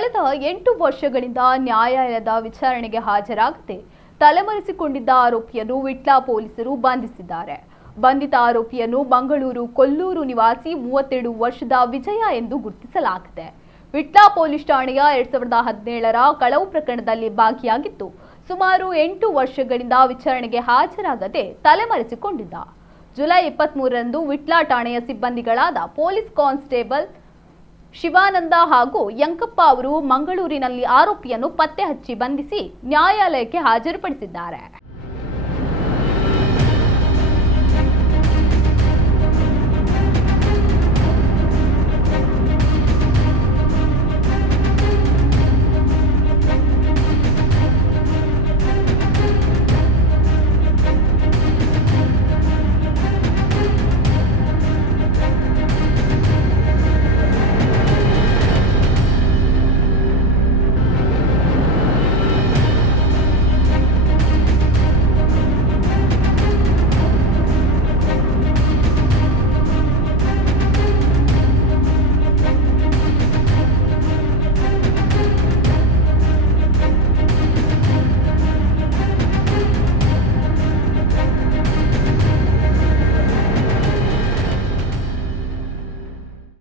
ಕಳೆದ 8 ವರ್ಷಗಳಿಂದ ನ್ಯಾಯಾಲಯದ ವಿಚಾರಣೆಗೆ ಹಾಜರಾಗದೆ ತಲೆಮರೆಸಿಕೊಂಡಿದ್ದ ಆರೋಪಿಯನ್ನು ವಿಟ್ಲ ಪೊಲೀಸರು ಬಂಧಿಸಿದ್ದಾರೆ. ಬಂಧಿತ ಆರೋಪಿಯನ್ನು ಮಂಗಳೂರು ಕೊಲ್ಲೂರು ನಿವಾಸಿ 32 ವರ್ಷದ ವಿಜಯ ಎಂದು ಗುರುತಿಸಲಾಗಿದೆ. ವಿಟ್ಲ ಪೊಲೀಸ್ ಠಾಣೆಯ 2017ರ ಕಳವು ಪ್ರಕರಣದಲ್ಲಿ ಭಾಗಿಯಾಗಿದ್ದು ಸುಮಾರು 8 ವರ್ಷಗಳಿಂದ ವಿಚಾರಣೆಗೆ ಹಾಜರಾಗದೆ ತಲೆಮರೆಸಿಕೊಂಡಿದ್ದ. ಜುಲೈ 23ರಂದು ವಿಟ್ಲ ಠಾಣೆಯ ಸಿಬ್ಬಂದಿಗಳಾದ ಪೊಲೀಸ್ ಕಾನ್ಸ್ಟೇಬಲ್ ಶಿವಾನಂದ ಹಾಗೂ ಯಂಕಪ್ಪ ಅವರು ಮಂಗಳೂರಿನಲ್ಲಿ ಆರೋಪಿಯನ್ನು ಪತ್ತೆ ಹಚ್ಚಿ ಬಂಧಿಸಿ ನ್ಯಾಯಾಲಯಕ್ಕೆ ಹಾಜರುಪಡಿಸಿದ್ದಾರೆ.